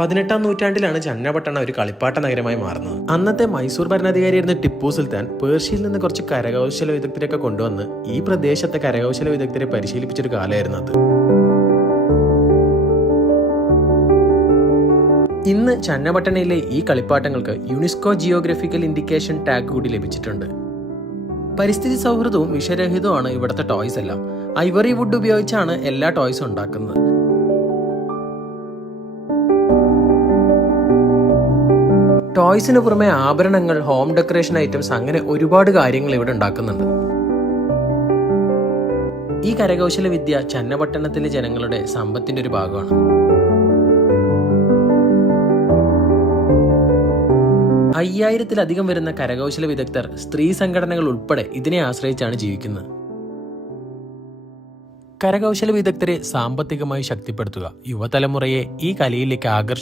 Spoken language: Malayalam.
18ാം നൂറ്റാണ്ടിലാണ് ചന്നപട്ടണം ഒരു കളിപ്പാട്ട നഗരമായി മാറുന്നത്. അന്നത്തെ മൈസൂർ ഭരണാധികാരിയായിരുന്ന ടിപ്പു സുൽത്താൻ പേർഷ്യയിൽ നിന്ന് കുറച്ച് കരകൗശല വിദഗ്ധരെയൊക്കെ കൊണ്ടുവന്ന് ഈ പ്രദേശത്തെ കരകൗശല വിദഗ്ധരെ പരിശീലിപ്പിച്ചൊരു കാലമായിരുന്നു അത്. ഇന്ന് ചന്നപട്ടണയിലെ ഈ കളിപ്പാട്ടങ്ങൾക്ക് യുനെസ്കോ ജിയോഗ്രഫിക്കൽ ഇൻഡിക്കേഷൻ ടാഗ് കൂടി ലഭിച്ചിട്ടുണ്ട്. പരിസ്ഥിതി സൗഹൃദവും വിഷരഹിതവുമാണ് ഇവിടുത്തെ ടോയ്സ് എല്ലാം. ഐവറി വുഡ് ഉപയോഗിച്ചാണ് എല്ലാ ടോയ്സും ഉണ്ടാക്കുന്നത്. ടോയ്സിന് പുറമെ ആഭരണങ്ങൾ, ഹോം ഡെക്കറേഷൻ ഐറ്റംസ്, അങ്ങനെ ഒരുപാട് കാര്യങ്ങൾ ഇവിടെ ഉണ്ടാക്കുന്നുണ്ട്. ഈ കരകൗശല വിദ്യ ചന്നപട്ടണത്തിലെ ജനങ്ങളുടെ സമ്പത്തിന്റെ ഒരു ഭാഗമാണ്. 5000-ലധികം വരുന്ന കരകൗശല വിദഗ്ധർ, സ്ത്രീ സംഘടനകൾ ഉൾപ്പെടെ ഇതിനെ ആശ്രയിച്ചാണ് ജീവിക്കുന്നത്. കരകൗശല വിദഗ്ധരെ സാമ്പത്തികമായി ശക്തിപ്പെടുത്തുക, യുവതലമുറയെ ഈ കലയിലേക്ക് ആകർഷിക്കുക